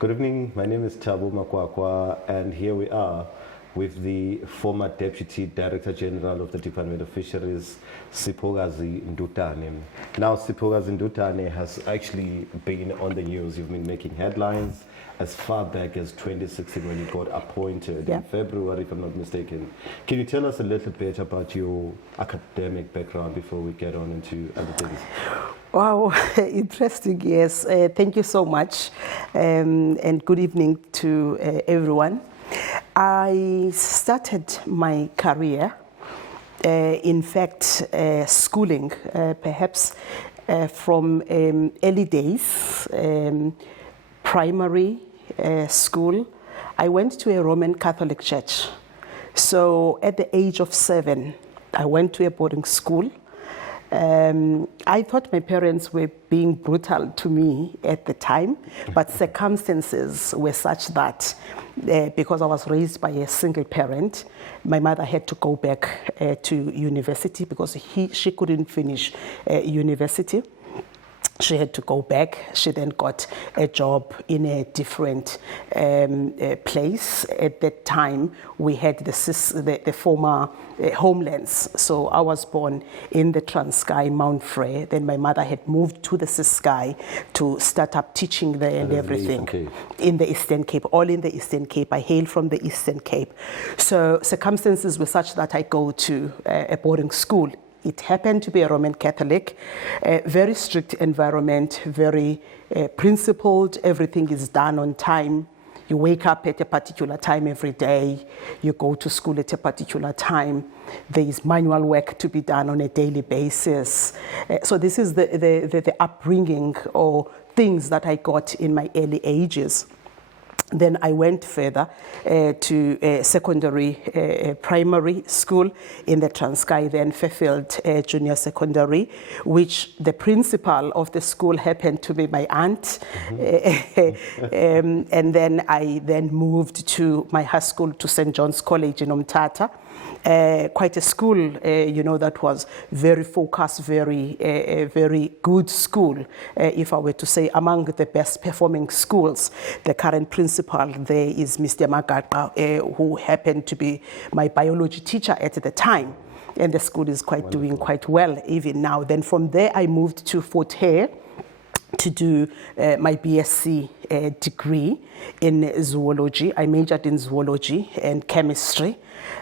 Good evening, my name is Tabu Makwakwa, and here we are with the former Deputy Director General of the Department of Fisheries, Siphokazi Ndudane. Now, Siphokazi Ndudane has actually been on the news. You've been making headlines as far back as 2016 when you got appointed in February, if I'm not mistaken. Can you tell us a little bit about your academic background before we get on into other things? Wow, interesting, yes. Thank you so much, and good evening to everyone. I started my career, in fact, schooling, perhaps from early days, primary school. I went to a Roman Catholic church. So at the age of 7, I went to a boarding school. I thought my parents were being brutal to me at the time, but circumstances were such that because I was raised by a single parent, my mother had to go back to university because she couldn't finish university. She had to go back. She then got a job in a different place. At that time, we had the former homelands. So I was born in the Transkei, Mount Frere. Then my mother had moved to the Ciskei to start up teaching there and everything. In the Eastern Cape, all in the Eastern Cape. I hail from the Eastern Cape. So circumstances were such that I go to a boarding school. It happened to be a Roman Catholic, very strict environment, very principled. Everything is done on time. You wake up at a particular time every day. You go to school at a particular time. There is manual work to be done on a daily basis. So this is the upbringing or things that I got in my early ages. Then I went further to secondary, primary school in the Transkei, then Fairfield Junior Secondary, which the principal of the school happened to be my aunt. And then I moved to my high school, to St. John's College in Umtata. Quite a school, that was very focused, very good school. If I were to say among the best performing schools, the current principal there is Mr. Magaqa, who happened to be my biology teacher at the time. And the school is doing quite well even now. Then from there, I moved to Fort Hare to do my BSc degree in zoology. I majored in zoology and chemistry.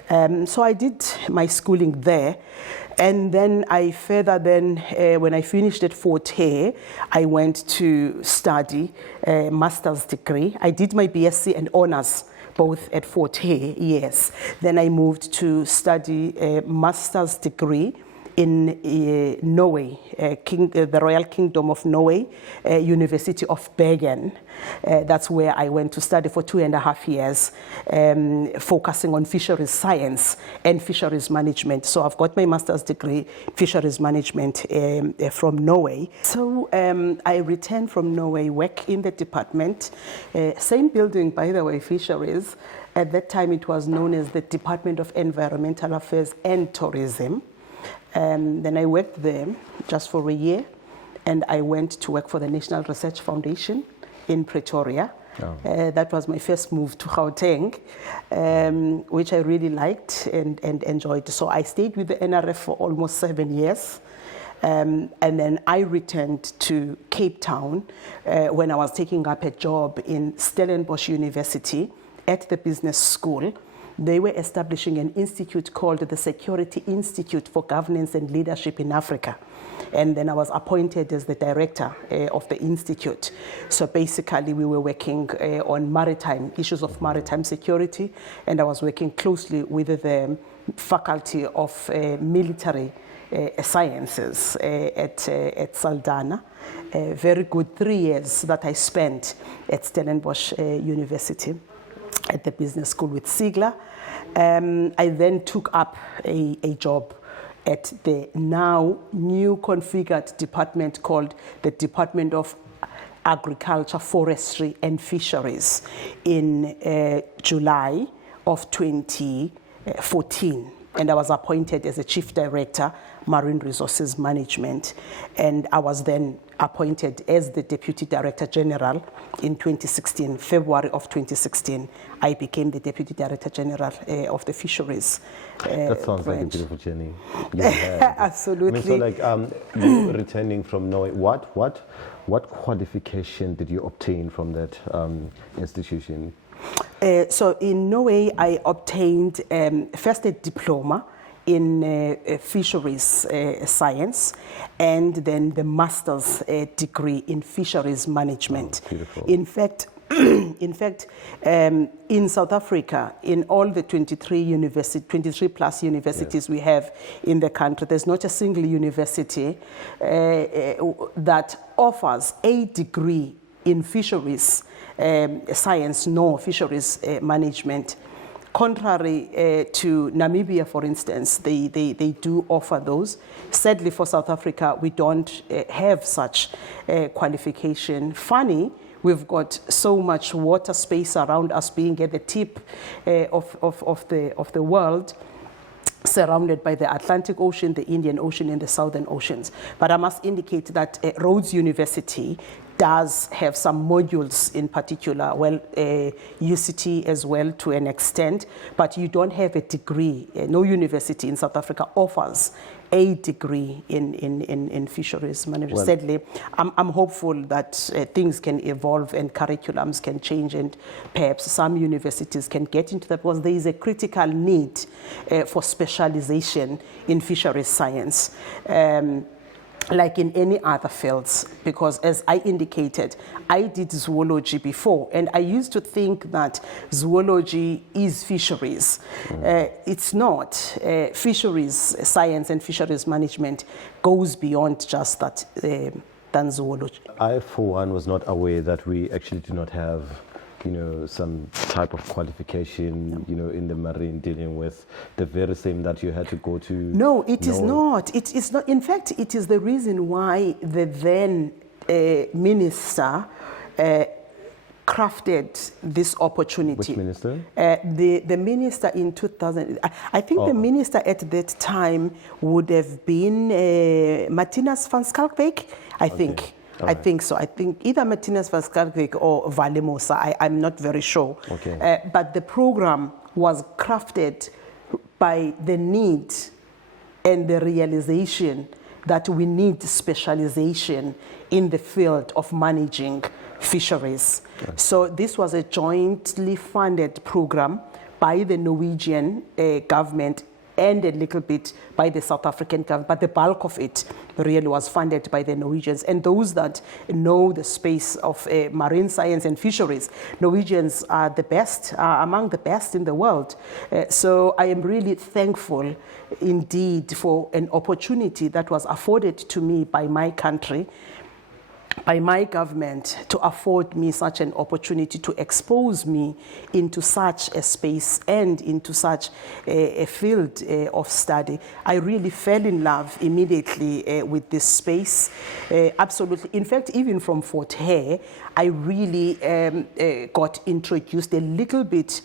So I did my schooling there. And then I further when I finished at Fort Hare, I went to study a master's degree. I did my BSc and honors both at Fort Hare, yes. Then I moved to study a master's degree in Norway, the Royal Kingdom of Norway, University of Bergen. That's where I went to study for 2.5 years, focusing on fisheries science and fisheries management. So I've got my master's degree, fisheries management from Norway. So I returned from Norway, work in the department, same building, by the way, fisheries. At that time, it was known as the Department of Environmental Affairs and Tourism. Then I worked there just for a year, and I went to work for the National Research Foundation in Pretoria. That was my first move to Gauteng, which I really liked and enjoyed. So I stayed with the NRF for almost 7 years. And then I returned to Cape Town when I was taking up a job in Stellenbosch University at the business school. They were establishing an institute called the Security Institute for Governance and Leadership in Africa. And then I was appointed as the director of the institute. So basically we were working on maritime issues of maritime security, and I was working closely with the Faculty of Military Sciences at Saldanha. Very good 3 years that I spent at Stellenbosch University at the business school with Sigler. I then took up a job at the now new configured department called the Department of Agriculture, Forestry and Fisheries in July of 2014. and I was appointed as a Chief Director, Marine Resources Management. And I was then appointed as the Deputy Director General in 2016, February of 2016. I became the Deputy Director General of the Fisheries. That sounds like a branch. beautiful journey. You had. Absolutely. I mean, so like you returning from Norway, what qualification did you obtain from that institution? So in Norway, I obtained first a diploma in fisheries science, and then the master's degree in fisheries management. Oh, beautiful. In fact, in South Africa, in all the 23 plus universities we have in the country, there's not a single university that offers a degree in fisheries science nor fisheries management. Contrary to Namibia, for instance, they do offer those. Sadly, for South Africa, we don't have such qualification. Funny, we've got so much water space around us, being at the tip of the world, surrounded by the Atlantic Ocean, the Indian Ocean, and the Southern Oceans. But I must indicate that Rhodes University does have some modules in particular, well, UCT as well to an extent, but you don't have a degree. No university in South Africa offers a degree in fisheries management. Well, sadly, I'm hopeful that things can evolve and curriculums can change, and perhaps some universities can get into that, because there is a critical need for specialization in fisheries science. Like in any other fields, because as I indicated, I did zoology before, and I used to think that zoology is fisheries. It's not. Fisheries science and fisheries management goes beyond just that than zoology. I, for one, was not aware that we actually do not have, some type of qualification, in the marine, dealing with the very same that you had to go to. No, it is not. It is not. In fact, it is the reason why the then minister crafted this opportunity. Which minister? The minister in 2000. I think the minister at that time would have been Martinus van Schalkwyk, I think. Right. I think so. I think either Martinus van Schalkwyk or Valemosa. I'm not very sure. Okay. But the program was crafted by the need and the realization that we need specialization in the field of managing fisheries. Okay. So this was a jointly funded program by the Norwegian government and a little bit by the South African government, but the bulk of it really was funded by the Norwegians. And those that know the space of marine science and fisheries, Norwegians are the best, are among the best in the world. So I am really thankful indeed for an opportunity that was afforded to me by my country, by my government, to afford me such an opportunity to expose me into such a space and into such a field of study. I really fell in love immediately with this space, absolutely. In fact, even from Fort Hare, I really got introduced a little bit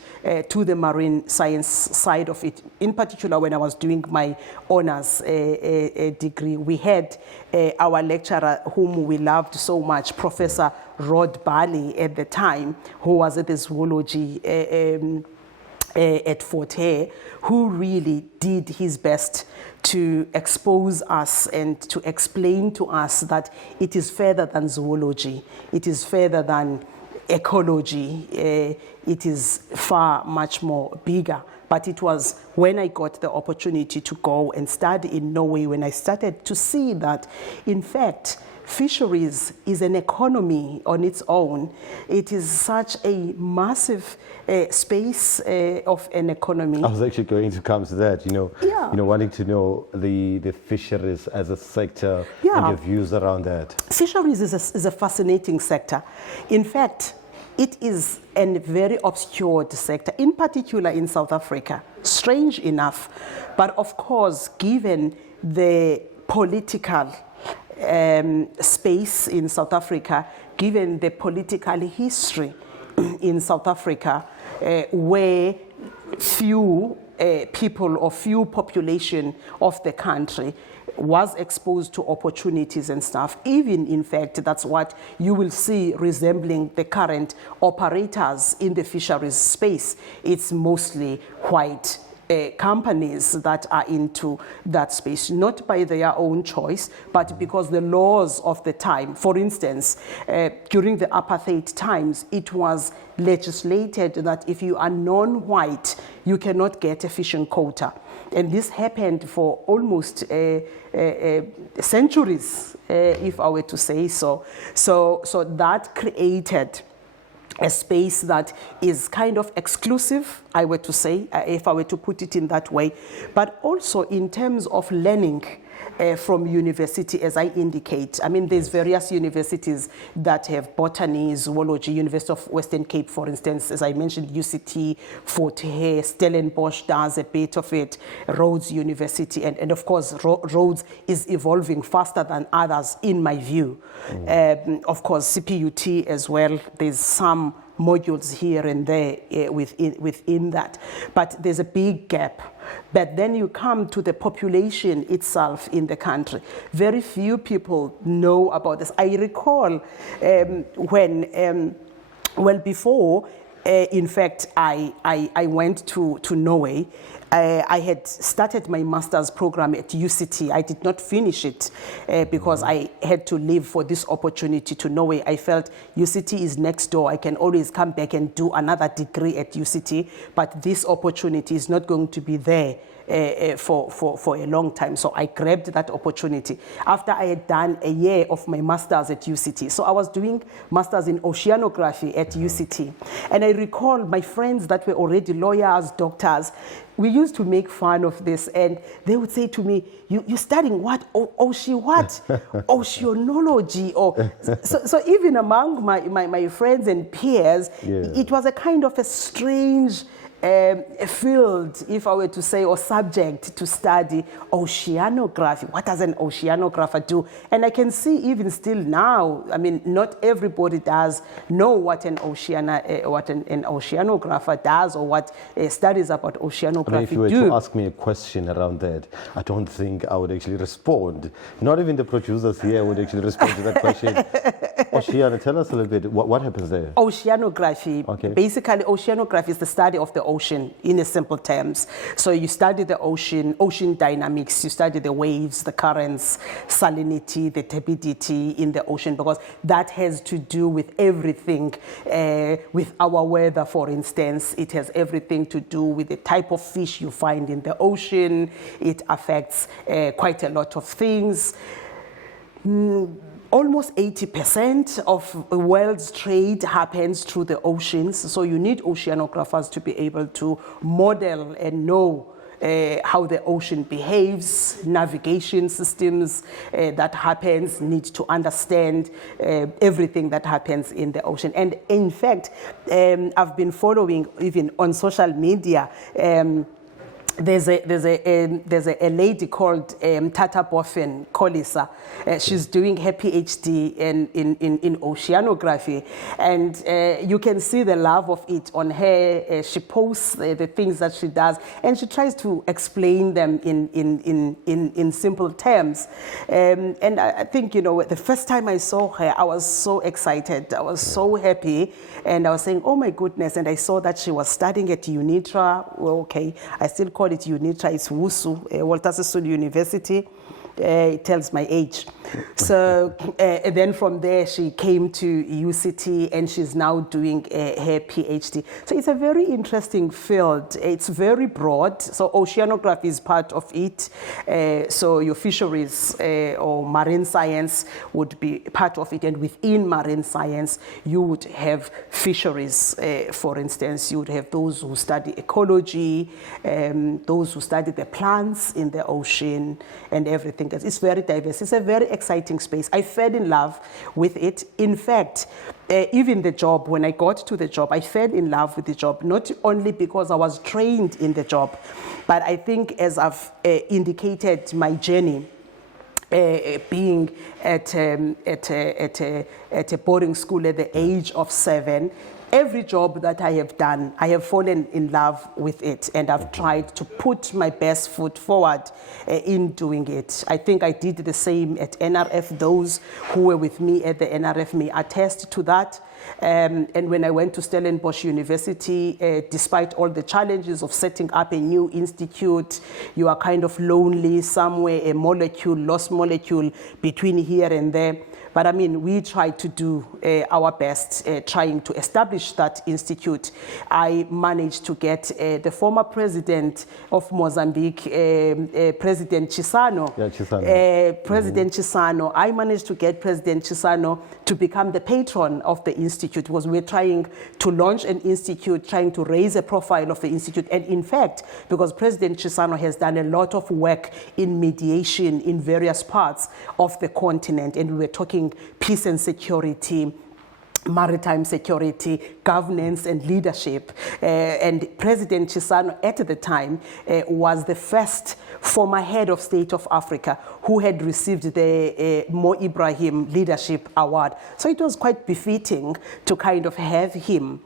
to the marine science side of it. In particular, when I was doing my honors degree, we had our lecturer whom we loved so much, Professor Rod Barley at the time, who was at the zoology at Fort Hare, who really did his best to expose us and to explain to us that it is further than zoology, it is further than ecology, it is far much more bigger. But it was when I got the opportunity to go and study in Norway, when I started to see that, in fact, fisheries is an economy on its own. It is such a massive space of an economy. I was actually going to come to that, wanting to know the fisheries as a sector and your views around that. Fisheries is a fascinating sector. In fact, it is a very obscured sector, in particular in South Africa. Strange enough, but of course, given the political space in South Africa, given the political history in South Africa, where few people or few population of the country was exposed to opportunities and stuff. Even, in fact, that's what you will see resembling the current operators in the fisheries space. It's mostly white companies that are into that space, not by their own choice, but because the laws of the time, for instance, during the apartheid times, it was legislated that if you are non-white, you cannot get a fishing quota. And this happened for almost centuries, if I were to say so. So that created a space that is kind of exclusive, I were to say, if I were to put it in that way, but also in terms of learning from university, as I indicate. I mean, there's various universities that have botany, zoology, University of Western Cape, for instance, as I mentioned, UCT, Fort Hare, Stellenbosch does a bit of it, Rhodes University, and of course, Rhodes is evolving faster than others, in my view. Of course, CPUT as well, there's some modules here and there within that, but there's a big gap. But then you come to the population itself in the country. Very few people know about this. I recall when, well, before, in fact, I went to Norway. I had started my master's program at UCT. I did not finish it because I had to leave for this opportunity to Norway. I felt UCT is next door. I can always come back and do another degree at UCT, but this opportunity is not going to be there for a long time. So I grabbed that opportunity after I had done a year of my master's at UCT. So I was doing master's in oceanography at UCT. And I recall my friends that were already lawyers, doctors, we used to make fun of this, and they would say to me, you're studying what? Oceanology. Or so even among my friends and peers, it was a kind of a strange field, if I were to say, or subject to study, oceanography. What does an oceanographer do? And I can see even still now, I mean, not everybody does know what an oceanographer does, or what studies about oceanography do. I mean, if you were to ask me a question around that, I don't think I would actually respond. Not even the producers here would actually respond to that question. Oceana, tell us a little bit, what happens there? Oceanography, basically oceanography is the study of the ocean in a simple terms. So you study the ocean dynamics, you study the waves, the currents, salinity, the turbidity in the ocean, because that has to do with everything, with our weather, for instance. It has everything to do with the type of fish you find in the ocean. It affects quite a lot of things. Almost 80% of the world's trade happens through the oceans, so you need oceanographers to be able to model and know how the ocean behaves. Navigation systems that happens, need to understand everything that happens in the ocean. And in fact, I've been following even on social media. There's a lady called Tata Boffen Kolisa. She's doing her PhD in oceanography, and you can see the love of it on her. She posts the things that she does, and she tries to explain them in simple terms. And I think, you know, the first time I saw her, I was so excited. I was so happy, and I was saying, oh my goodness. And I saw that she was studying at UNITRA. Well, okay, I still call it UNITRA, it's WUSU, Walter Sisulu University. It tells my age. So then from there she came to UCT, and she's now doing her PhD. So it's a very interesting field. It's very broad. So oceanography is part of it. So your fisheries or marine science would be part of it. And within marine science, you would have fisheries. For instance, you would have those who study ecology, those who study the plants in the ocean and everything. It's very diverse. It's a very exciting space. I fell in love with it. In fact, even the job, when I got to the job, I fell in love with the job, not only because I was trained in the job, but I think, as I've indicated, my journey being at a boarding school at the age of 7, every job that I have done, I have fallen in love with it, and I've tried to put my best foot forward in doing it. I think I did the same at NRF. Those who were with me at the NRF may attest to that. And when I went to Stellenbosch University, despite all the challenges of setting up a new institute, you are kind of lonely somewhere, a molecule, lost molecule between here and there. But I mean, we tried to do our best trying to establish that institute. I managed to get the former president of Mozambique, President Chisano. Yeah, Chisano. President Chisano. I managed to get President Chisano to become the patron of the institute, because we're trying to launch an institute, trying to raise a profile of the institute. And in fact, because President Chisano has done a lot of work in mediation in various parts of the continent, and we were talking peace and security, maritime security, governance and leadership. And President Chisano at the time was the first former head of state of Africa who had received the Mo Ibrahim Leadership Award. So it was quite befitting to kind of have him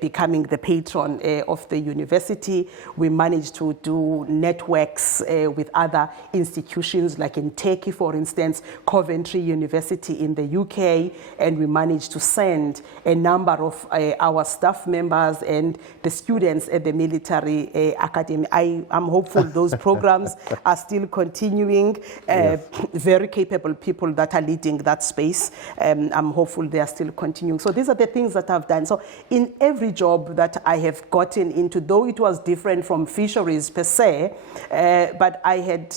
becoming the patron of the university. We managed to do networks with other institutions, like in Turkey, for instance, Coventry University in the UK, and we managed to send a number of our staff members and the students at the military academy. I am hopeful those programs are still continuing. Yes. Very capable people that are leading that space. I'm hopeful they are still continuing. So these are the things that I've done. So in every job that I have gotten into, though it was different from fisheries per se, but I had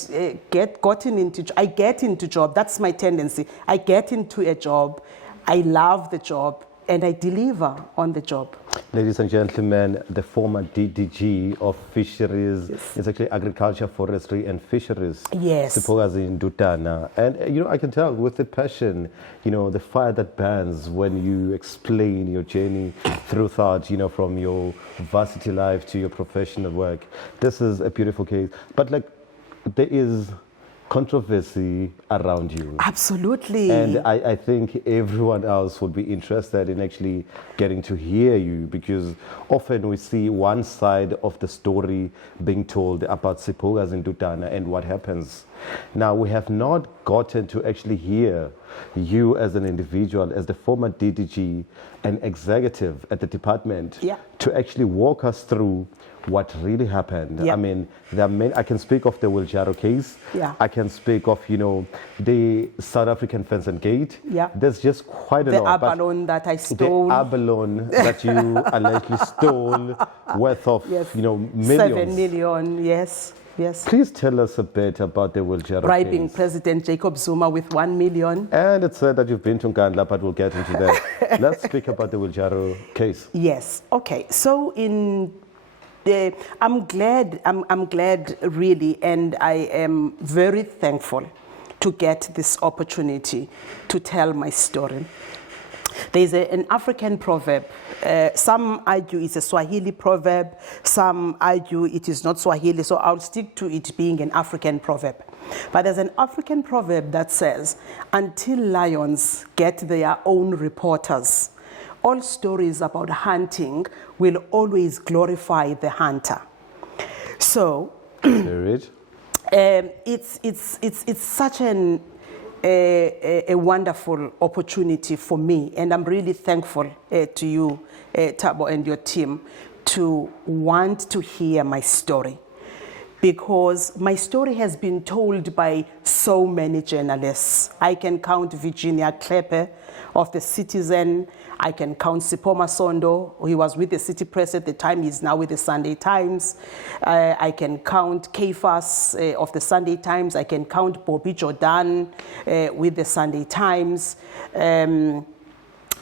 I get into job. That's my tendency. I get into a job, I love the job, and I deliver on the job. Ladies and gentlemen, the former DDG of Fisheries, Yes. it's actually Agriculture, Forestry and Fisheries. Yes. Siphokazi Ndudane. And, I can tell with the passion, the fire that burns when you explain your journey through thought, from your varsity life to your professional work. This is a beautiful case. But, there is controversy around you. Absolutely. And I think everyone else would be interested in actually getting to hear you, because often we see one side of the story being told about Siphokazi Ndudane and what happens. Now, we have not gotten to actually hear you as an individual, as the former DDG and executive at the department, Yeah. to actually walk us through what really happened. Yeah. I mean, I can speak of the Wiljaro case. Yeah. I can speak of, the South African Fence and Gate. Yeah. There's just quite a The lot. but Abalone that I stole. The Abalone that you allegedly stole, worth of, Yes. millions. 7 million, yes. Yes. Please tell us a bit about the Wiljaro Bribing case. President Jacob Zuma with 1 million. And it's said that you've been to Nkandla, but we'll get into that. Let's speak about the Wiljaro case. Yes. Okay. So I'm glad really, and I am very thankful to get this opportunity to tell my story. There's an African proverb. Some argue it's a Swahili proverb. Some argue it is not Swahili. So I'll stick to it being an African proverb. But there's an African proverb that says, until lions get their own reporters, all stories about hunting will always glorify the hunter. So Period. it's such a wonderful opportunity for me, and I'm really thankful to you, Thabo, and your team, to want to hear my story, because my story has been told by so many journalists. I can count Virginia Klepe of The Citizen. I can count Sipho Masondo. He was with the City Press at the time. He's now with the Sunday Times. I can count Kefas of the Sunday Times. I can count Bobby Jordan with the Sunday Times. And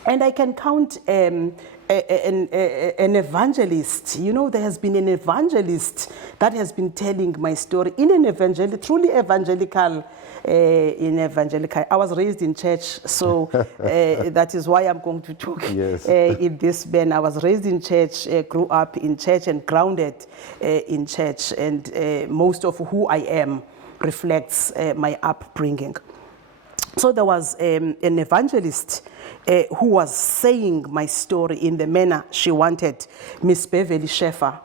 I can count an evangelist. There has been an evangelist that has been telling my story in an truly evangelical. I was raised in church, so that is why I'm going to talk Yes. in this vein. I was raised in church, grew up in church, and grounded in church, and most of who I am reflects my upbringing. So there was an evangelist who was saying my story in the manner she wanted. Miss Beverly Sheffer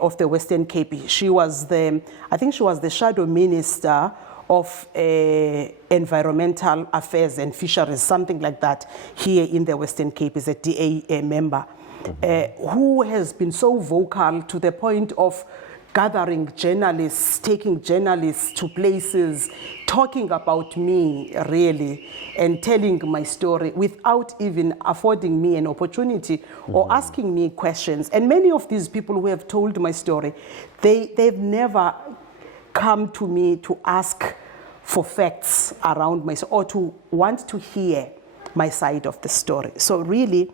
of the Western Cape. She was I think she was the shadow minister of environmental affairs and fisheries, something like that, here in the Western Cape, is a DA member, who has been so vocal to the point of gathering journalists, taking journalists to places, talking about me, really, and telling my story without even affording me an opportunity or asking me questions. And many of these people who have told my story, they've never come to me to ask for facts around myself or to want to hear my side of the story. So really,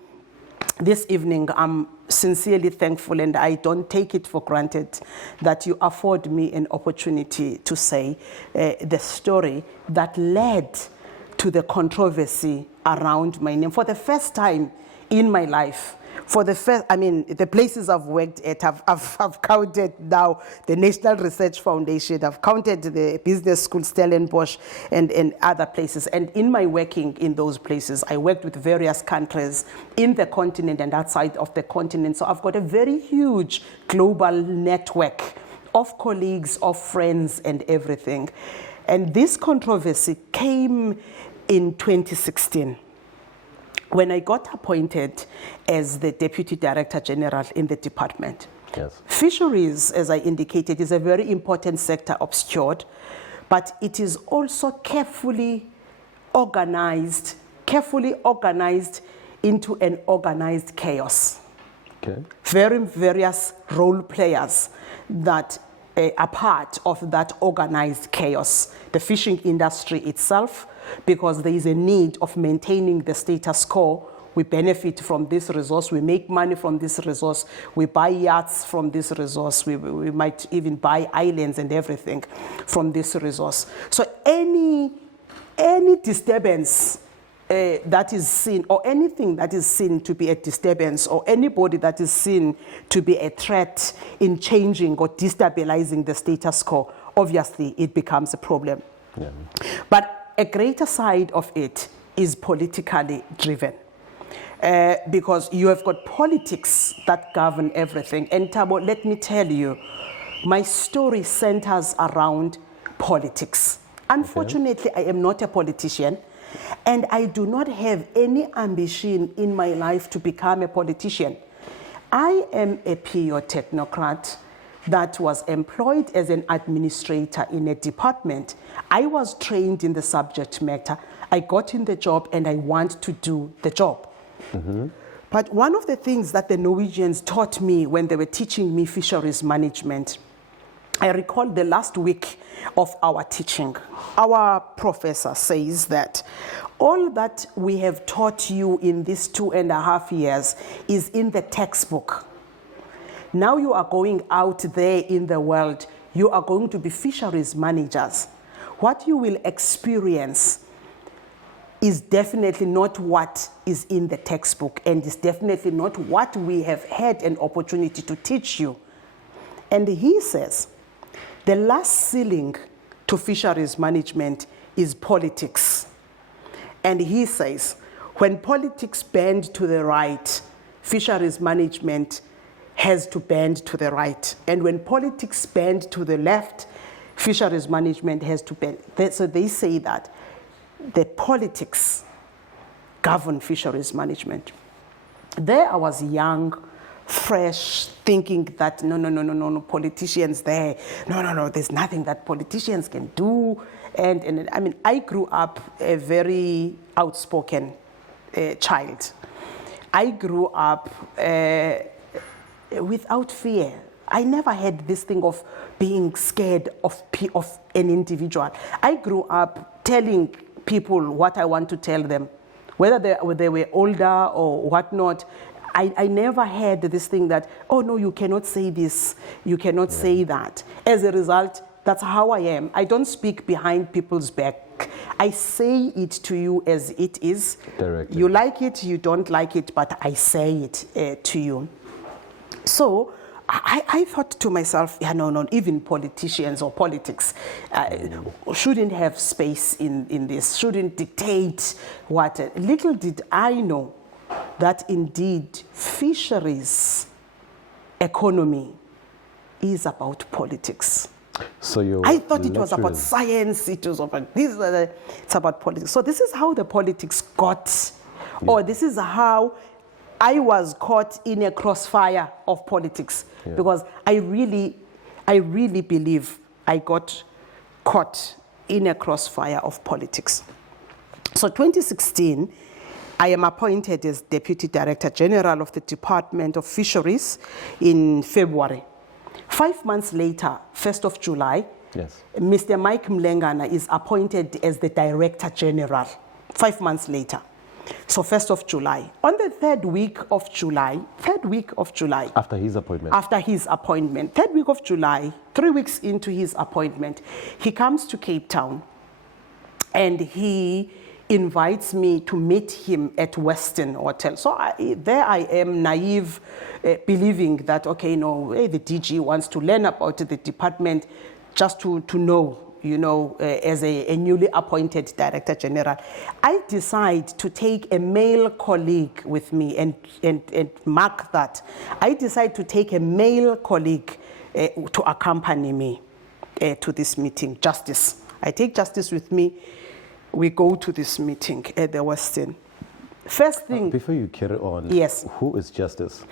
this evening, I'm sincerely thankful, and I don't take it for granted that you afford me an opportunity to say the story that led to the controversy around my name. For the first time in my life, the places I've worked at, I've counted now the National Research Foundation, I've counted the business school, Stellenbosch, and other places. And in my working in those places, I worked with various countries in the continent and outside of the continent. So I've got a very huge global network of colleagues, of friends, and everything. And this controversy came in 2016. When I got appointed as the Deputy Director General in the department. Yes. Fisheries, as I indicated, is a very important sector obscured, but it is also carefully organized into an organized chaos. Okay. Various role players that are part of that organized chaos. The fishing industry itself, because there is a need of maintaining the status quo. We benefit from this resource, we make money from this resource, we buy yachts from this resource, we might even buy islands and everything from this resource. So any disturbance that is seen, or anything that is seen to be a disturbance, or anybody that is seen to be a threat in changing or destabilizing the status quo, obviously it becomes a problem. Yeah. But a greater side of it is politically driven, because you have got politics that govern everything. And Thabo, let me tell you, my story centers around politics. Unfortunately, I am not a politician, and I do not have any ambition in my life to become a politician. I am a pure technocrat that was employed as an administrator in a department. I was trained in the subject matter. I got in the job and I want to do the job. But one of the things that the Norwegians taught me when they were teaching me fisheries management, I recall the last week of our teaching, our professor says that all that we have taught you in these 2.5 years is in the textbook. Now you are going out there in the world, you are going to be fisheries managers. What you will experience is definitely not what is in the textbook, and is definitely not what we have had an opportunity to teach you. And he says, the last ceiling to fisheries management is politics. And he says, when politics bend to the right, fisheries management has to bend to the right. And when politics bend to the left, fisheries management has to bend. So they say that the politics govern fisheries management. There I was young, fresh, thinking that no, politicians there, no, there's nothing that politicians can do. And I mean, I grew up a very outspoken child. I grew up without fear. I never had this thing of being scared of an individual. I grew up telling people what I want to tell them, whether they were older or whatnot. I never had this thing that, oh no, you cannot say this, you cannot say that. As a result, that's how I am. I don't speak behind people's back. I say it to you as it is. Directly. You like it, you don't like it, but I say it to you. So I thought to myself, yeah, no, even politicians or politics shouldn't have space in this, shouldn't dictate what. Little did I know that indeed fisheries economy is about politics. So I thought it was about science, it was about this, it's about politics. So this is how the politics got, or this is how I was caught in a crossfire of politics, because I really believe I got caught in a crossfire of politics. So 2016, I am appointed as Deputy Director General of the Department of Fisheries in February. 5 months later, 1st of July, Mr. Mike Mlengana is appointed as the Director General. 5 months later. So 1st of July. On the third week of July, after his appointment, third week of July, 3 weeks into his appointment, he comes to Cape Town and he invites me to meet him at Western Hotel. So there I am, naive, believing that, okay, no, the DG wants to learn about the department just to know, you know, as a newly appointed Director General. I decide to take a male colleague with me and mark that. I decide to take a male colleague to accompany me to this meeting, Justice. I take Justice with me. We go to this meeting at the Western. First thing... Before you carry on, yes. Who is Justice?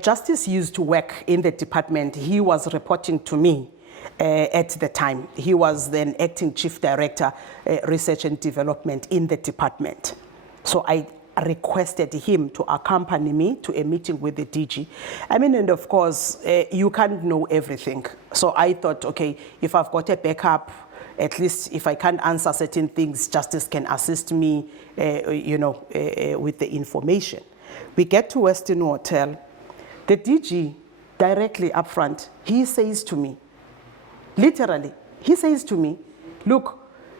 Justice used to work in the department. He was reporting to me at the time. He was then acting Chief Director, Research and Development in the department. So I requested him to accompany me to a meeting with the DG. I mean, and of course, you can't know everything. So I thought, okay, if I've got a backup, at least if I can't answer certain things, Justice can assist me, with the information. We get to Western Hotel. The DG, directly up front, he says to me, literally, he says to me, look,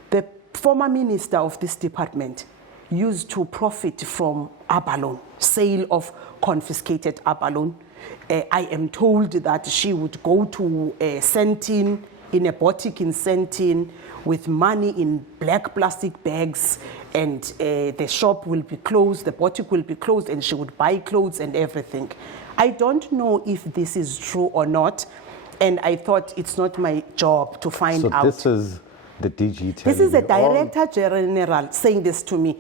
the former minister of this department used to profit from Abalone, sale of confiscated Abalone. I am told that she would go to Sentin, in a boutique in Sentin, with money in black plastic bags, and the shop will be closed, the boutique will be closed, and she would buy clothes and everything. I don't know if this is true or not, and I thought it's not my job to find out. So this is the DG telling This is the you Director General saying this to me.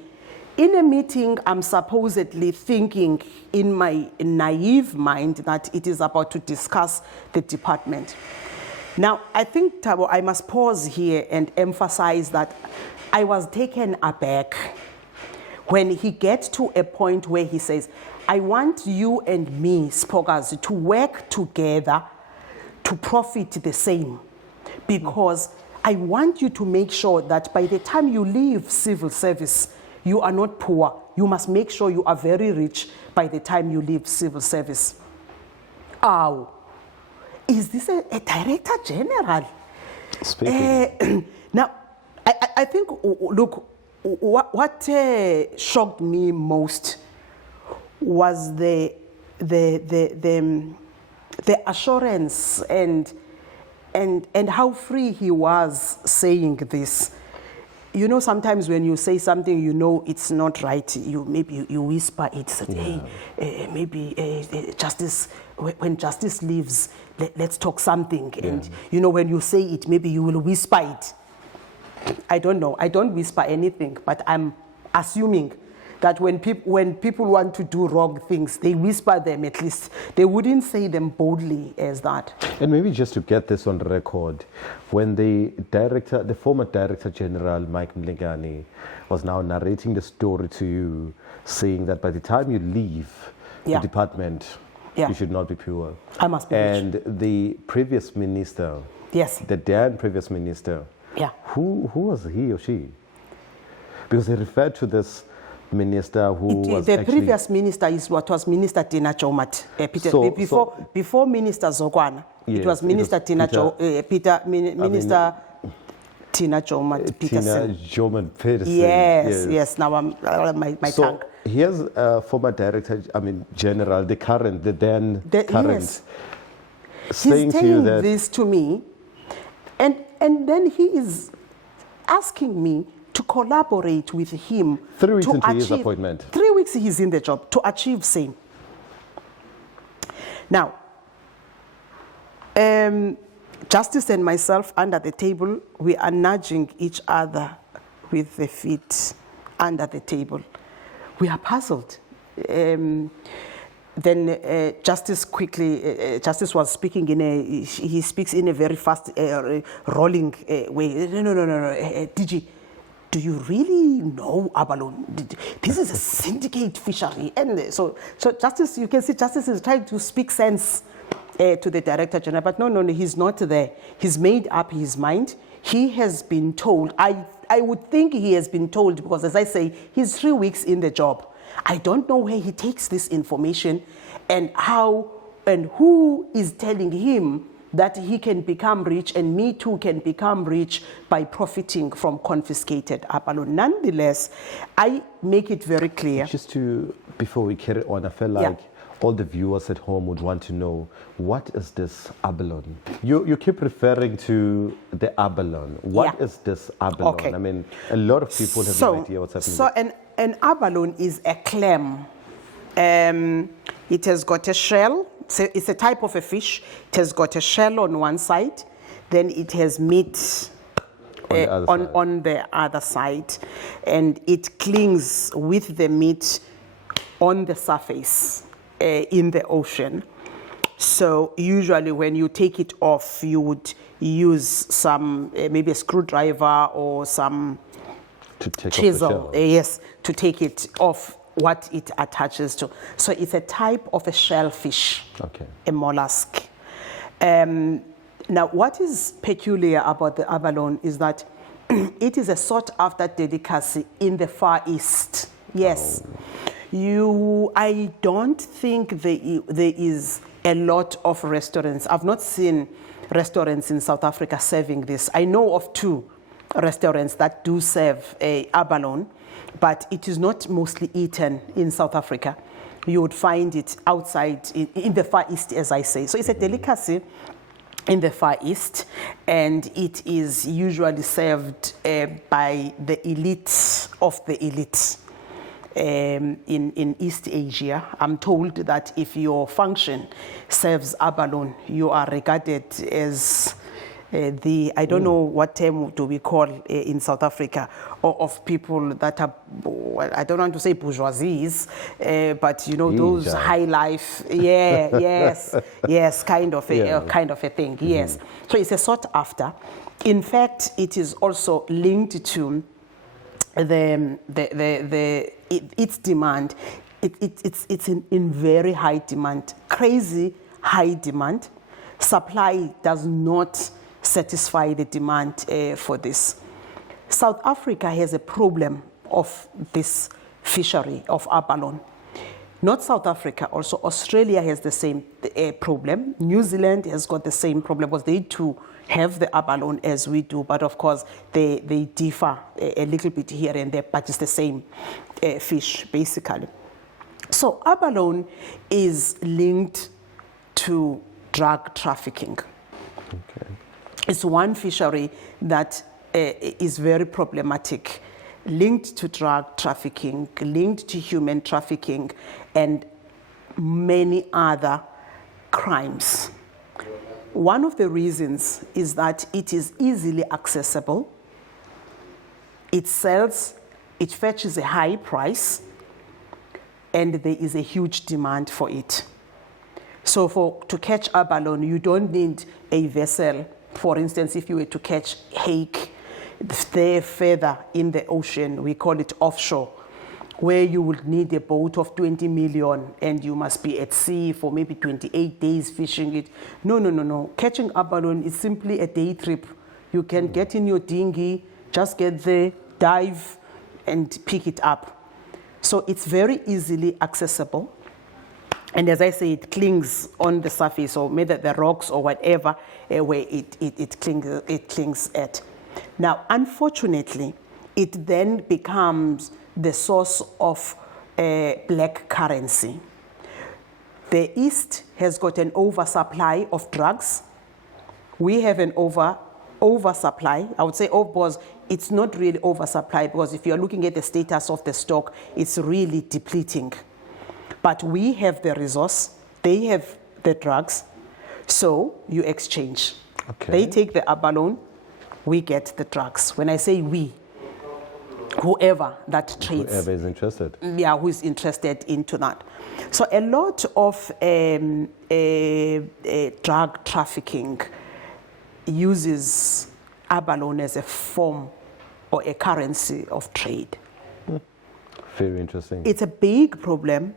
In a meeting, I'm supposedly thinking in my naive mind that it is about to discuss the department. Now, I think, Thabo, I must pause here and emphasize that I was taken aback when he gets to a point where he says, I want you and me, Siphokazi, to work together to profit the same, because I want you to make sure that by the time you leave civil service, you are not poor. You must make sure you are very rich by the time you leave civil service. Ow. Is this a Director General? Now, I think, look, what shocked me most was the assurance and how free he was saying this. You know, sometimes when you say something, you know it's not right. Maybe you whisper it. Say, hey, Justice. When Justice leaves, let's talk something. And you know, when you say it, maybe you will whisper it. I don't know. I don't whisper anything, but I'm assuming that when people want to do wrong things, they whisper them at least. They wouldn't say them boldly as that. And maybe just to get this on record, when the former Director General, Mike Mlengana, was now narrating the story to you, saying that by the time you leave the department, you should not be pure. I must be And rich. the previous minister, the Dan previous minister, who was he or she? Because they referred to this minister who was the previous minister is what was Minister Tina Chomat. Before Minister Zokwana, it was Minister Tina Minister Tina Chomat Peterson. Tina Chomat Peterson. Yes. Now I'm my tongue. Here's former Director, General, the then current. Yes. saying He's to you saying that this to me, and then he is asking me to collaborate with him 3 weeks to into his achieve- appointment. 3 weeks he's in the job to achieve same. Now, Justice and myself under the table, we are nudging each other with the feet under the table. We are puzzled. Then Justice quickly, Justice was speaking he speaks in a very fast, rolling way. No, DG, do you really know Abalone? This is a syndicate fishery. And so Justice, you can see Justice is trying to speak sense to the Director General, but no, he's not there. He's made up his mind. He has been told, I would think he has been told, because as I say, he's 3 weeks in the job. I don't know where he takes this information and how and who is telling him that he can become rich and me too can become rich by profiting from confiscated abalone. Nonetheless, I make it very clear. Just to, before we carry on, I feel like all the viewers at home would want to know, what is this abalone? You keep referring to the abalone. What is this abalone? Okay. I mean, a lot of people have no idea what's happening. So an abalone is a clam. It has got a shell. So it's a type of a fish. It has got a shell on one side, then it has meat on the other side, and it clings with the meat on the surface in the ocean. So usually when you take it off, you would use some, maybe a screwdriver or some chisel, to take it off what it attaches to. So it's a type of a shellfish, a mollusk. Now, what is peculiar about the abalone is that it is a sought-after delicacy in the Far East. Yes. I don't think there is a lot of restaurants. I've not seen restaurants in South Africa serving this. I know of 2 restaurants that do serve abalone, but it is not mostly eaten in South Africa. You would find it outside in the Far East, as I say. So it's a delicacy in the Far East, and it is usually served by the elite of the elite. In East Asia, I'm told that if your function serves abalone, you are regarded as I don't know what term do we call in South Africa, of people that are, well, I don't want to say bourgeoisies, but you know, those high life, yes, kind of a thing, yes. So it's a sought after. In fact, it is also linked to its demand. It's in very high demand, crazy high demand. Supply does not satisfy the demand for this. South Africa has a problem of this fishery of abalone. Not South Africa, also Australia has the same problem. New Zealand has got the same problem, because they too have the abalone as we do, but of course they differ a little bit here and there, but it's the same fish basically. So abalone is linked to drug trafficking. It's one fishery that is very problematic, linked to drug trafficking, linked to human trafficking, and many other crimes. One of the reasons is that it is easily accessible. It sells, it fetches a high price, and there is a huge demand for it. So to catch abalone, you don't need a vessel. For instance, if you were to catch hake, they're further in the ocean, we call it offshore, where you would need a boat of 20 million and you must be at sea for maybe 28 days fishing it. No. Catching abalone is simply a day trip. You can get in your dinghy, just get there, dive, and pick it up. So it's very easily accessible. And as I say, it clings on the surface, or maybe the rocks or whatever, where it clings at. Now, unfortunately, it then becomes the source of black currency. The East has got an oversupply of drugs. We have an oversupply. I would say because it's not really oversupply, because if you're looking at the status of the stock, it's really depleting. But we have the resource, they have the drugs, so you exchange. Okay. They take the abalone, we get the drugs. When I say we, whoever that trades. Whoever is interested. Yeah, who is interested into that. So a lot of drug trafficking uses abalone as a form or a currency of trade. Very interesting. It's a big problem.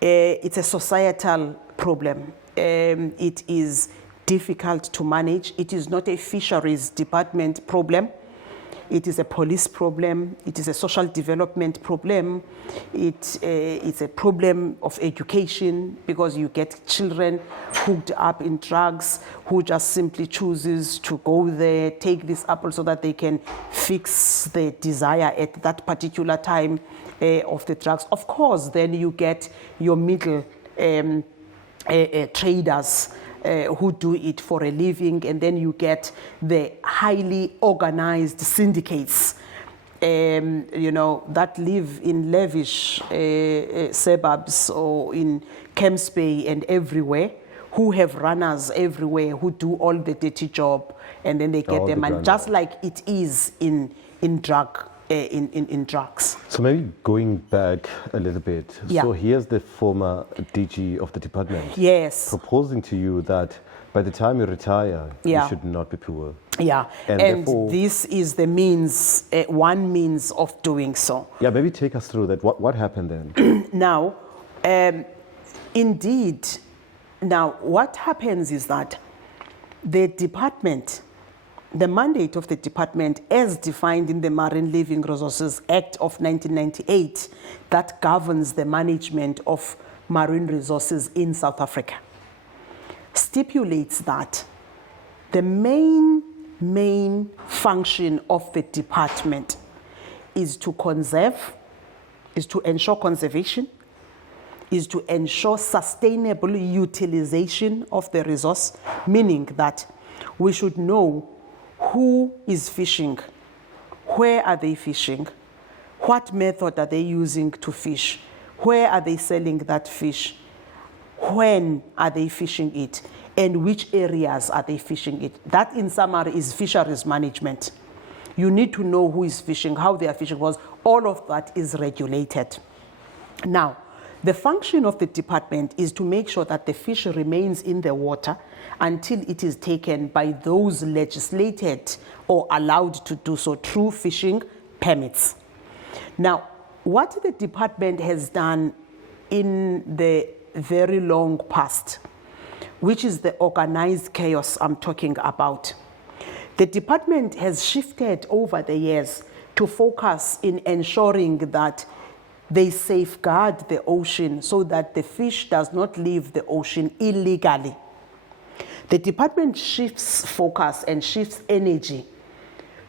It's a societal problem. It is difficult to manage. It is not a fisheries department problem. It is a police problem. It is a social development problem. It's a problem of education, because you get children hooked up in drugs who just simply chooses to go there, take this apple so that they can fix their desire at that particular time of the drugs. Of course, then you get your middle traders who do it for a living, and then you get the highly organized syndicates, that live in lavish suburbs or in Camps Bay and everywhere, who have runners everywhere who do all the dirty job, and then they get their money, just like it is in drugs. So maybe going back a little bit. Yeah. So here's the former DG of the department. Yes. Proposing to you that by the time you retire, Yeah. you should not be poor. Yeah, And and therefore- this is the means, one means of doing so. Yeah, maybe take us through that. What happened then? Now, indeed, now what happens is that the department, the mandate of the department as defined in the Marine Living Resources Act of 1998 that governs the management of marine resources in South Africa, stipulates that the main function of the department is to conserve, is to ensure conservation, is to ensure sustainable utilization of the resource, meaning that we should know who is fishing, where are they fishing, what method are they using to fish, where are they selling that fish, when are they fishing it, and which areas are they fishing it. That, in summary, is fisheries management. You need to know who is fishing, how they are fishing, because all of that is regulated. Now, the function of the department is to make sure that the fish remains in the water until it is taken by those legislated or allowed to do so through fishing permits. Now, what the department has done in the very long past, which is the organized chaos I'm talking about, the department has shifted over the years to focus in ensuring that they safeguard the ocean so that the fish does not leave the ocean illegally. The department shifts focus and shifts energy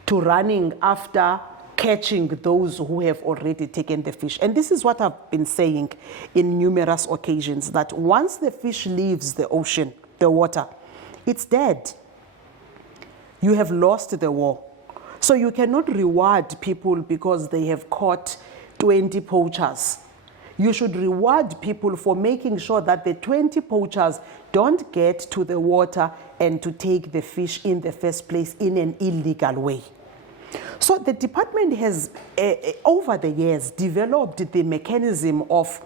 to running after catching those who have already taken the fish. And this is what I've been saying in numerous occasions, that once the fish leaves the ocean, the water, it's dead. You have lost the war. So you cannot reward people because they have caught 20 poachers. You should reward people for making sure that the 20 poachers don't get to the water and to take the fish in the first place in an illegal way. So the department has, over the years, developed the mechanism of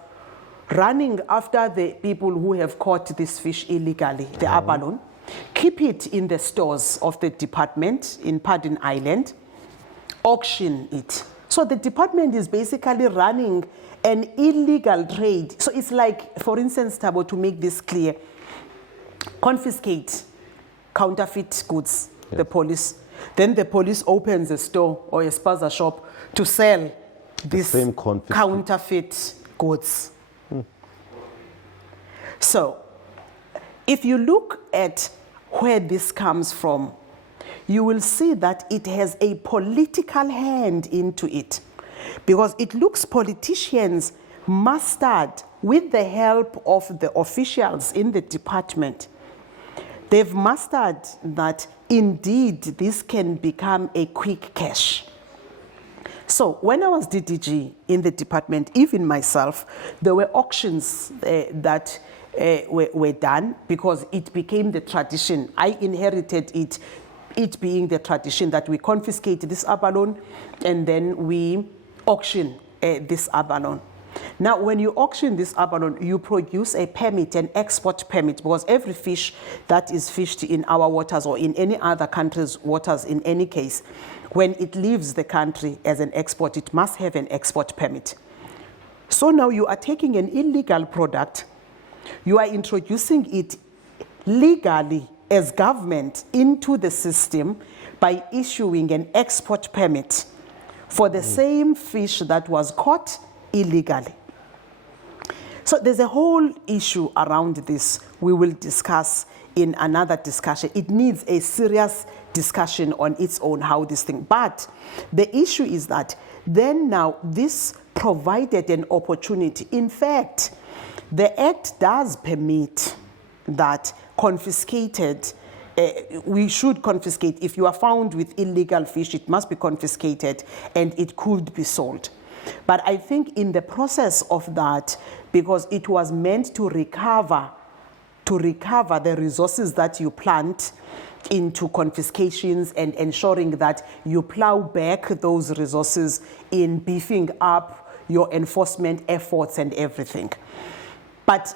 running after the people who have caught this fish illegally, the abalone, keep it in the stores of the department in Pardon Island, auction it. So the department is basically running an illegal trade. So it's like, for instance, Tabo, to make this clear, confiscate counterfeit goods, yes. The police. Then the police opens a store or a spaza shop to sell this counterfeit goods. So if you look at where this comes from, you will see that it has a political hand into it, because it looks politicians mastered, with the help of the officials in the department, they've mastered that indeed this can become a quick cash. So when I was DDG in the department, even myself, there were auctions that were done because it became the tradition. I inherited it being the tradition that we confiscate this abalone and then we auction this abalone. Now, when you auction this abalone, you produce a permit, an export permit, because every fish that is fished in our waters or in any other country's waters, in any case, when it leaves the country as an export, it must have an export permit. So now you are taking an illegal product, you are introducing it legally as government into the system by issuing an export permit for the same fish that was caught illegally. So there's a whole issue around this we will discuss in another discussion. It needs a serious discussion on its own, how this thing. But the issue is that then now this provided an opportunity. In fact, the Act does permit that confiscated, we should confiscate. If you are found with illegal fish, it must be confiscated and it could be sold. But I think in the process of that, because it was meant to recover the resources that you plant into confiscations and ensuring that you plow back those resources in beefing up your enforcement efforts and everything. But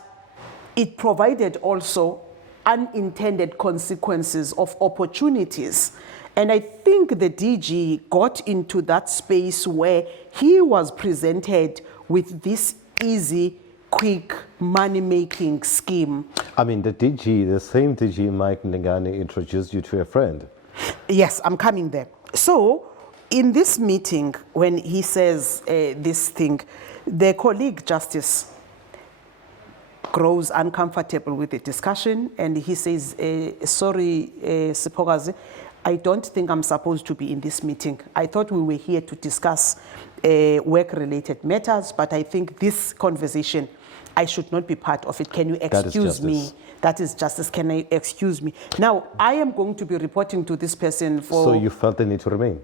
it provided also unintended consequences of opportunities. And I think the DG got into that space where he was presented with this easy, quick money-making scheme. I mean, the same DG, Mike Ndudane, introduced you to a friend. Yes, I'm coming there. So, in this meeting, when he says this thing, the colleague Justice grows uncomfortable with the discussion, and he says, sorry, Siphokazi, I don't think I'm supposed to be in this meeting. I thought we were here to discuss work-related matters, but I think this conversation, I should not be part of it. Can you excuse me? That is justice. Can I excuse me? Now, I am going to be reporting to this person for... So you felt the need to remain?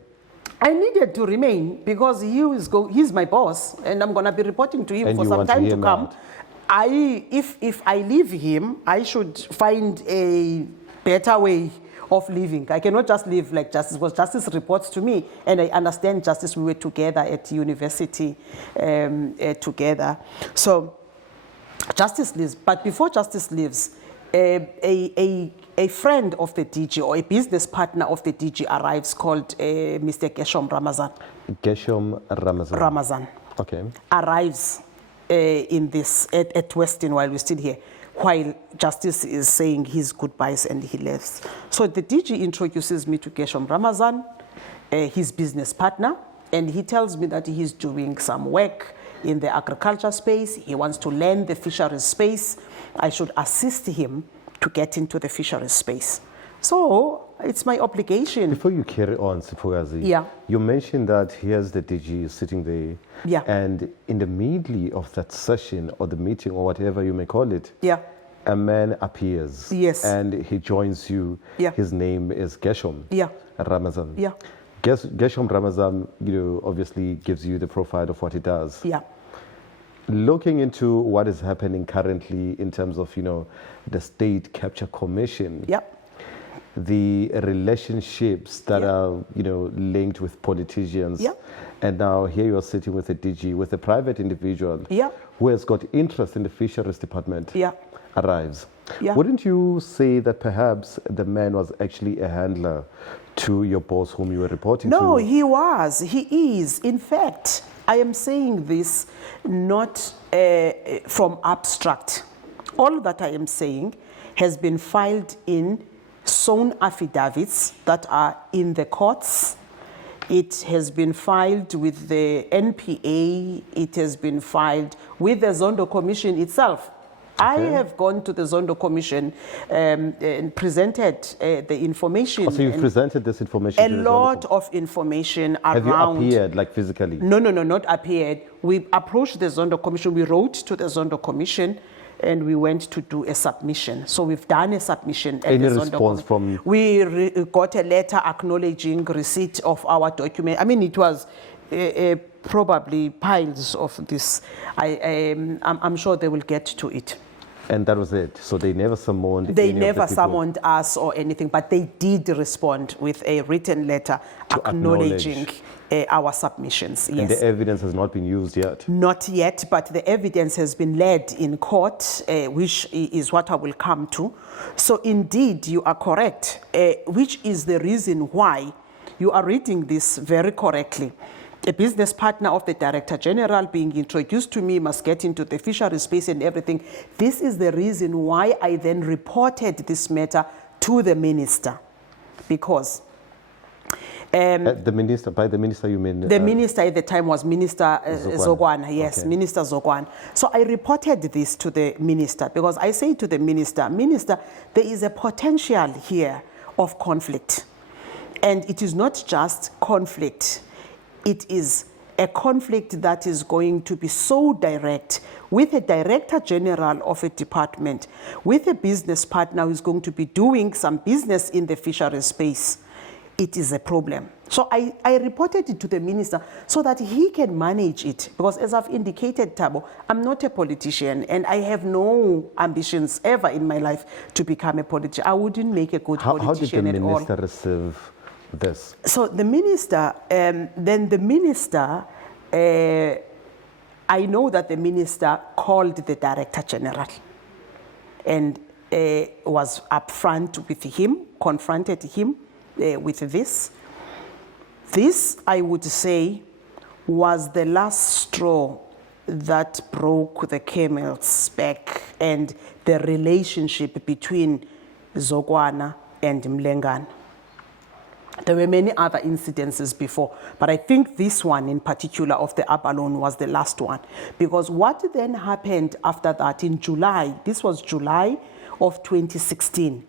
I needed to remain because he's my boss, and I'm going to be reporting to him and for some time to come. Out. If I leave him, I should find a better way of living. I cannot just live like Justice, because Justice reports to me, and I understand Justice, we were together at university together. So Justice leaves, but before Justice leaves, a friend of the DG or a business partner of the DG arrives called Mr. Geshom Ramazan. Geshom Ramazan. Ramazan. Okay. Arrives in this at Westin while we're still here, while Justice is saying his goodbyes and he leaves. So the DG introduces me to Geshom Ramazan, his business partner, and he tells me that he's doing some work in the agriculture space. He wants to learn the fisheries space. I should assist him to get into the fisheries space. So it's my obligation. Before you carry on, Siphokazi, yeah, you mentioned that here's the DG sitting there, yeah, and in the middle of that session or the meeting or whatever you may call it, yeah, a man appears, yes, and he joins you. Yeah. His name is Geshom, yeah, Ramazan. Yeah. Geshom Ramazan, obviously gives you the profile of what he does. Yeah. Looking into what is happening currently in terms of, the State Capture Commission. Yeah. The relationships that Yeah. are, linked with politicians. Yeah. And now here you are sitting with a DG, with a private individual Yeah. who has got interest in the fisheries department. Yeah. Arrives. Yeah. Wouldn't you say that perhaps the man was actually a handler to your boss whom you were reporting to? No, he was. He is. In fact, I am saying this not from abstract. All that I am saying has been filed in sworn affidavits that are in the courts. It has been filed with the NPA. It has been filed with the Zondo Commission itself. I have gone to the Zondo Commission and presented the information. So you've presented this information a to the Zondo lot of information Have around. you appeared, like physically? No, not appeared. We approached the Zondo Commission. We wrote to the Zondo Commission, and we went to do a submission. So we've done a submission at Any the Zondo response from? We got a letter acknowledging receipt of our document. I mean, it was probably piles of this. I'm sure they will get to it. And that was it. So they never summoned. They any never of the people summoned us or anything, but they did respond with a written letter acknowledging our submissions. Yes. And the evidence has not been used yet. Not yet, but the evidence has been led in court, which is what I will come to. So indeed, you are correct, which is the reason why you are reading this very correctly. A business partner of the Director General being introduced to me must get into the fishery space and everything. This is the reason why I then reported this matter to the minister, because The minister, by the minister you mean? the minister at the time was Minister Zogwana. Yes, Okay. Minister Zogwana. So I reported this to the minister because I say to the minister, Minister, there is a potential here of conflict. And it is not just conflict. It is a conflict that is going to be so direct with a Director General of a department, with a business partner who is going to be doing some business in the fishery space. It is a problem. So I reported it to the minister so that he can manage it. Because as I've indicated, Thabo, I'm not a politician and I have no ambitions ever in my life to become a politician. I wouldn't make a good politician at all. How did the minister receive this? So the minister, I know that the minister called the Director General and was upfront with him, confronted him with this. This, I would say, was the last straw that broke the camel's back and the relationship between Zogwana and Mlengana. There were many other incidences before, but I think this one in particular of the Abalone was the last one. Because what then happened after that in July, this was July of 2016,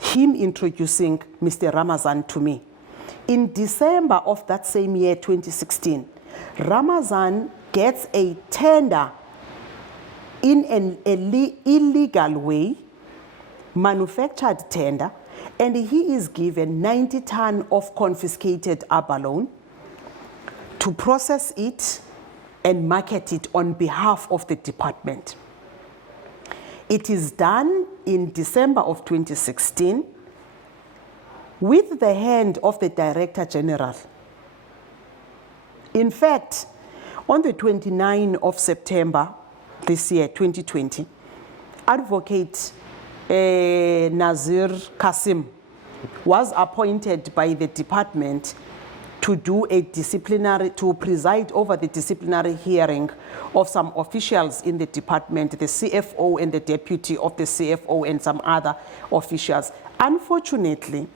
him introducing Mr. Ramazan to me. In December of that same year, 2016, Ramazan gets a tender in an illegal way, manufactured tender, and he is given 90 tons of confiscated abalone to process it and market it on behalf of the department. It is done in December of 2016 with the hand of the Director General. In fact, on the 29th of September this year, 2020, Advocate Nazir Kasim was appointed by the department to do a to preside over the disciplinary hearing of some officials in the department, the CFO and the deputy of the CFO and some other officials. Unfortunately,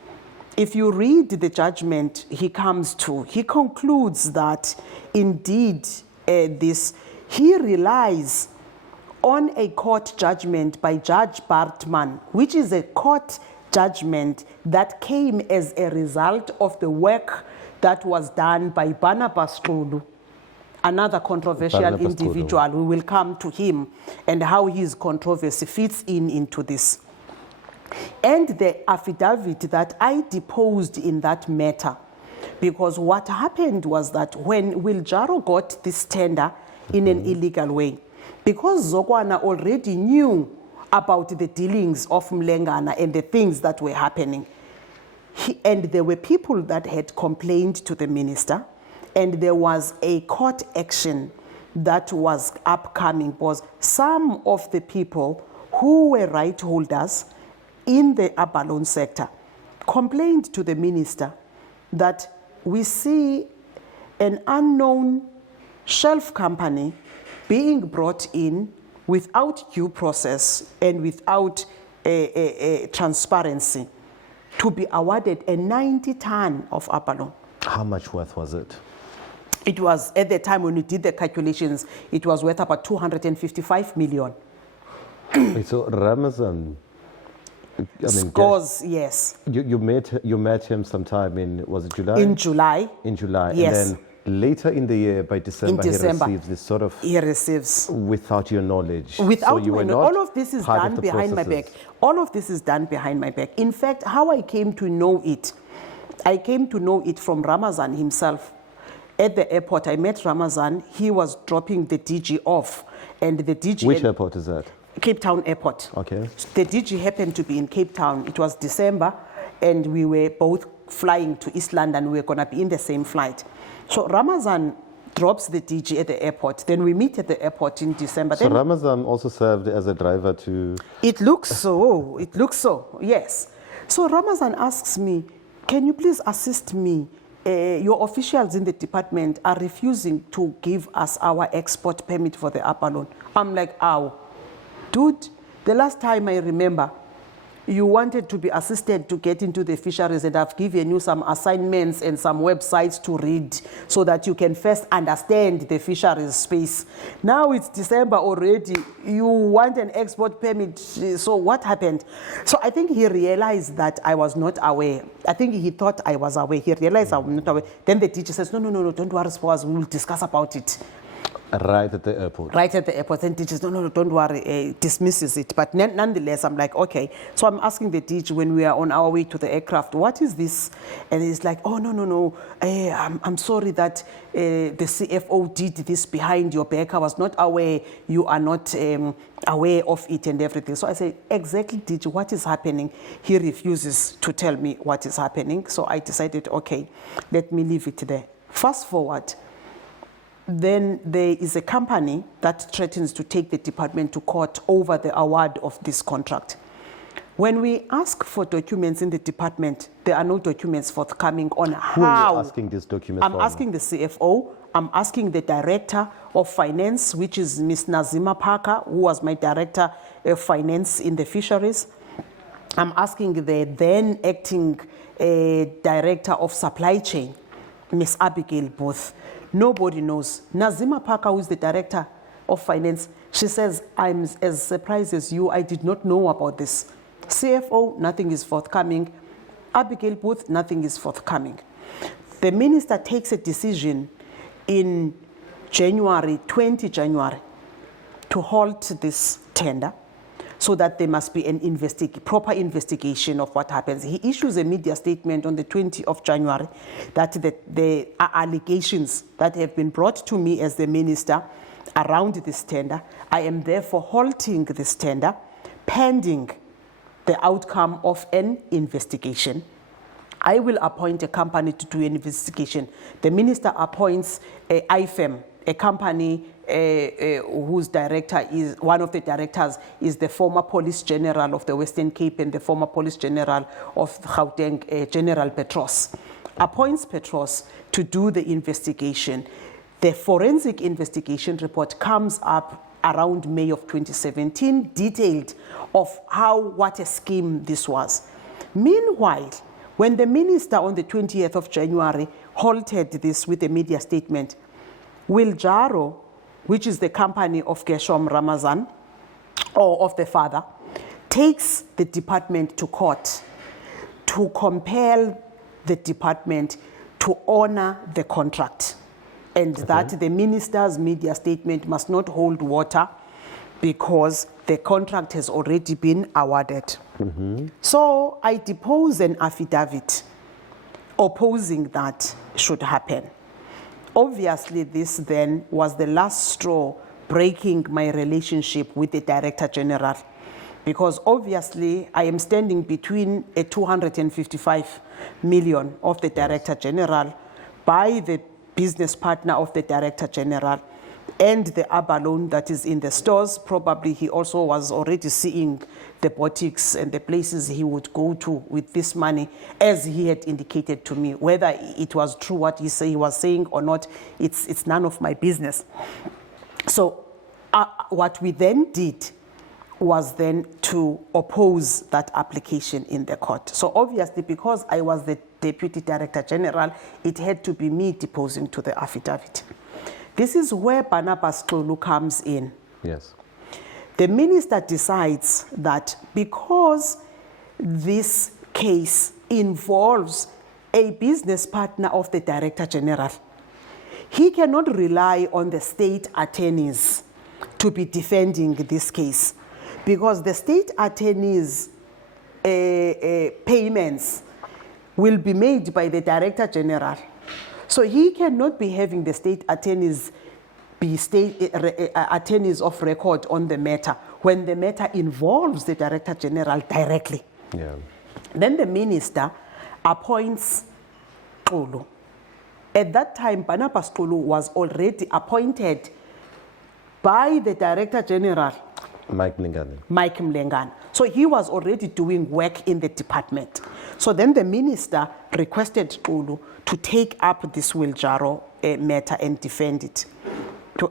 if you read the judgment he comes to, he concludes that indeed he relies on a court judgment by Judge Bartman, which is a court judgment that came as a result of the work that was done by Barnabas Xulu, another controversial individual. We will come to him and how his controversy fits into this. And the affidavit that I deposed in that matter, because what happened was that when Wiljaro got this tender in an illegal way, because Zogwana already knew about the dealings of Mlengana and the things that were happening, and there were people that had complained to the minister, and there was a court action that was upcoming, because some of the people who were right holders in the Abalone sector complained to the minister that we see an unknown shelf company being brought in without due process and without transparency to be awarded a 90 ton of abalone. How much worth was it? It was, at the time when we did the calculations, it was worth about 255 million. So Ramazan, I mean, Scores, yes. you met him sometime in, was it July? In July. In July. Yes. And then later in the year, by December, he receives this sort of... He receives. Without your knowledge. Without so you my were knowledge. not All of this is part done of the behind my back. All of this is done behind my back. In fact, how I came to know it, I came to know it from Ramazan himself. At the airport, I met Ramazan. He was dropping the DG off. And the DG... Which airport is that? Cape Town Airport. Okay. The DG happened to be in Cape Town. It was December, and we were both flying to East London. We were going to be in the same flight. So Ramazan drops the DG at the airport. Then we meet at the airport in December. So then Ramazan also served as a driver to... It looks so. It looks so, yes. So Ramazan asks me, can you please assist me? Your officials in the department are refusing to give us our export permit for the Abalone. I'm like, ow. Dude, the last time I remember, you wanted to be assisted to get into the fisheries, and I've given you some assignments and some websites to read so that you can first understand the fisheries space. Now it's December already. You want an export permit. So what happened? So I think he realized that I was not aware. I think he thought I was aware. He realized I'm not aware. Then the teacher says, no, don't worry, Siphokazi, we will discuss about it. Right at the airport. Right at the airport. And teachers, no, don't worry, dismisses it. But nonetheless, I'm like, okay. So I'm asking the teacher when we are on our way to the aircraft, what is this? And he's like, oh, no. I'm sorry that the CFO did this behind your back. I was not aware. You are not aware of it and everything. So I say, exactly, teacher, what is happening? He refuses to tell me what is happening. So I decided, okay, let me leave it there. Fast forward. Then there is a company that threatens to take the department to court over the award of this contract. When we ask for documents in the department, there are no documents forthcoming on how. Who are you asking these documents I'm from? asking the CFO. I'm asking the director of finance, which is Ms. Nazima Parker, who was my director of finance in the fisheries. I'm asking the then acting director of supply chain, Ms. Abigail Booth. Nobody knows. Nazima Parker, who is the director of finance, she says, I'm as surprised as you. I did not know about this. CFO, nothing is forthcoming. Abigail Booth, nothing is forthcoming. The minister takes a decision in January, 20 January, to halt this tender so that there must be an proper investigation of what happens. He issues a media statement on the 20th of January that the allegations that have been brought to me as the minister around this tender, I am therefore halting this tender pending the outcome of an investigation. I will appoint a company to do an investigation. The minister appoints a IFEM, a company whose director is, one of the directors is the former Police General of the Western Cape and the former Police General of Gauteng, General Petros. Appoints Petros to do the investigation. The forensic investigation report comes up around May of 2017, detailed of what a scheme this was. Meanwhile, when the minister on the 20th of January halted this with a media statement, Wiljaro, which is the company of Gershom Ramazan, or of the father, takes the department to court to compel the department to honor the contract, and that the minister's media statement must not hold water because the contract has already been awarded. So I depose an affidavit opposing that should happen. Obviously, this then was the last straw breaking my relationship with the Director General, because obviously I am standing between a 255 million of the Director General by the business partner of the Director General and the Abalone that is in the stores. Probably he also was already seeing the boutiques and the places he would go to with this money, as he had indicated to me. Whether it was true what he was saying or not, it's none of my business. So what we then did was then to oppose that application in the court. So obviously, because I was the Deputy Director General, it had to be me deposing to the affidavit. This is where Barnabas Xulu comes in. Yes. The minister decides that because this case involves a business partner of the Director General, he cannot rely on the state attorneys to be defending this case, because the state attorneys' payments will be made by the Director General. So he cannot be having the state attorneys be attorneys of record on the matter when the matter involves the Director General directly. Yeah. Then the minister appoints Xulu. At that time, Barnabas Xulu was already appointed by the Director General, Mike Mlengana. Mike Mlengana. So he was already doing work in the department. So then the minister requested Xulu to take up this Wiljaro matter and defend it.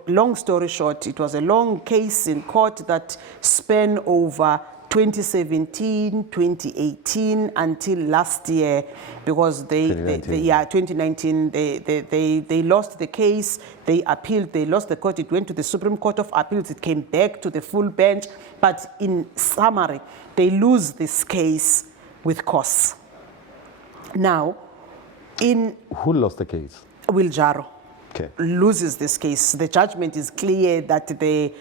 Long story short, it was a long case in court that spanned over 2017, 2018 until last year, because 2019, they lost the case, they appealed, they lost the court, it went to the Supreme Court of Appeals, it came back to the full bench, but in summary, they lose this case with costs. Now, Who lost the case? Wiljaro. Okay. Loses this case. The judgment is clear that the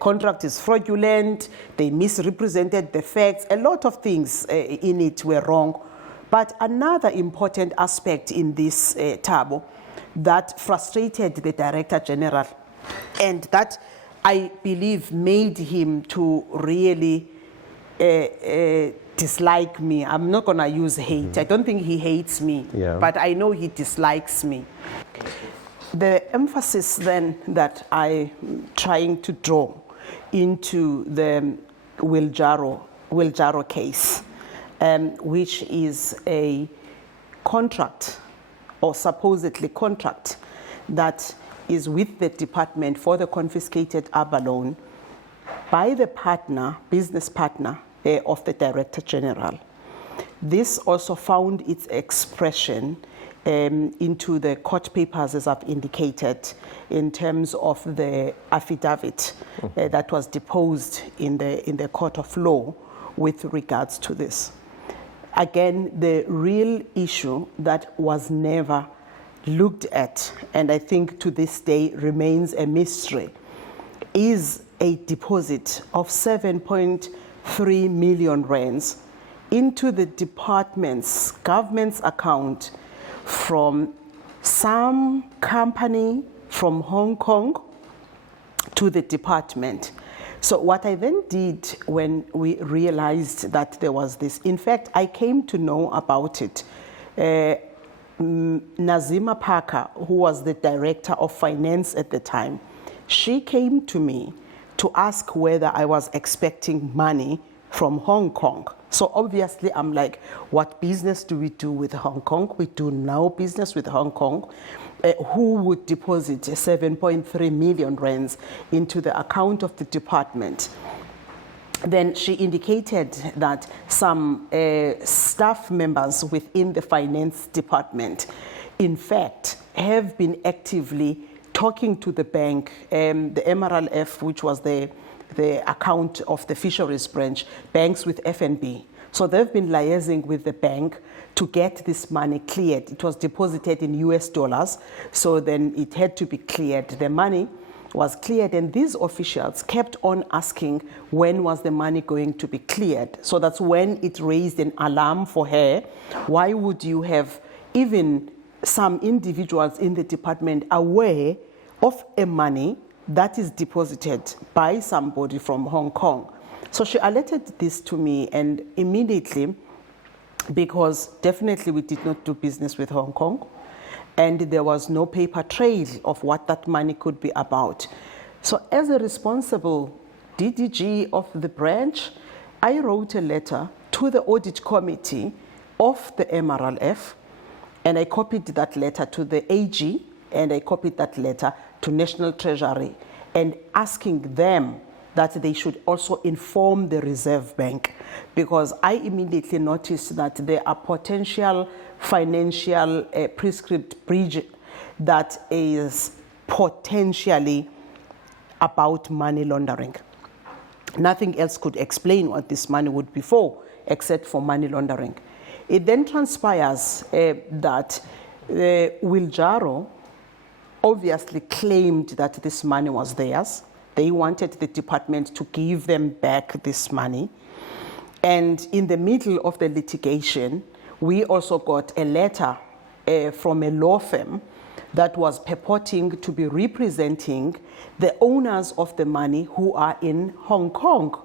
contract is fraudulent, they misrepresented the facts, a lot of things in it were wrong. But another important aspect in this Thabo that frustrated the Director General, and that I believe made him to really dislike me. I'm not gonna use hate. I don't think he hates me, but I know he dislikes me. The emphasis then that I'm trying to draw into the Wiljaro case, which is a contract, or supposedly contract, that is with the department for the confiscated Abalone by the partner, business partner of the Director General. This also found its expression into the court papers, as I've indicated, in terms of the affidavit that was deposed in the court of law with regards to this. Again, the real issue that was never looked at, and I think to this day remains a mystery, is a deposit of 7.3 million rands into the government's account from some company from Hong Kong to the department. So what I then did when we realized that there was this, in fact, I came to know about it. Nazima Parker, who was the Director of Finance at the time, she came to me to ask whether I was expecting money from Hong Kong. So obviously I'm like, what business do we do with Hong Kong? We do no business with Hong Kong. Who would deposit 7.3 million rands into the account of the department? Then she indicated that some staff members within the finance department, in fact, have been actively talking to the bank, the MRLF, which was the account of the Fisheries branch, banks with FNB. So they've been liaising with the bank to get this money cleared. It was deposited in US dollars, so then it had to be cleared. The money was cleared, and these officials kept on asking when was the money going to be cleared. So that's when it raised an alarm for her. Why would you have even some individuals in the department aware of a money that is deposited by somebody from Hong Kong? So she alerted this to me, and immediately, because definitely we did not do business with Hong Kong, and there was no paper trail of what that money could be about. So as a responsible DDG of the branch, I wrote a letter to the audit committee of the MRLF, and I copied that letter to the AG, and I copied that letter to National Treasury, and asking them that they should also inform the Reserve Bank, because I immediately noticed that there are potential financial prescript breach that is potentially about money laundering. Nothing else could explain what this money would be for, except for money laundering. It then transpires that Wiljaro obviously claimed that this money was theirs. They wanted the department to give them back this money. And in the middle of the litigation, we also got a letter from a law firm that was purporting to be representing the owners of the money who are in Hong Kong.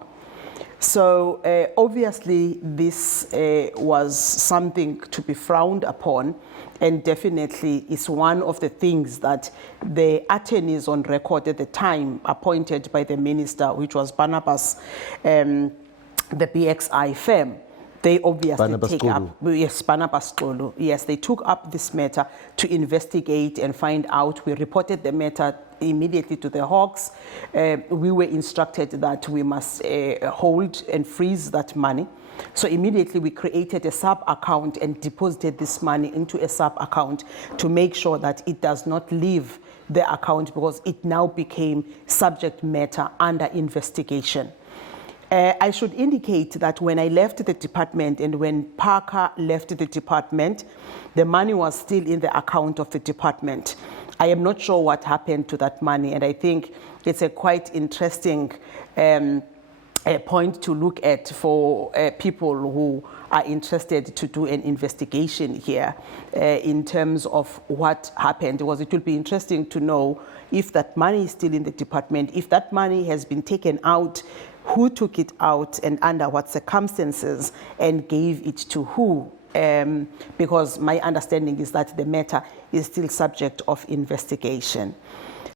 So obviously this was something to be frowned upon, and definitely is one of the things that the attorneys on record at the time appointed by the minister, which was Barnabas, the BXI firm, they obviously Barnabas take Xulu. up, yes, Barnabas Xulu. Yes, they took up this matter to investigate and find out. We reported the matter immediately to the Hawks. We were instructed that we must hold and freeze that money. So immediately we created a sub-account and deposited this money into a sub-account to make sure that it does not leave the account, because it now became subject matter under investigation. I should indicate that when I left the department and when Parker left the department, the money was still in the account of the department. I am not sure what happened to that money, and I think it's a quite interesting point to look at for people who are interested to do an investigation here in terms of what happened, because it will be interesting to know if that money is still in the department, if that money has been taken out, who took it out and under what circumstances, and gave it to who. Because my understanding is that the matter is still subject of investigation.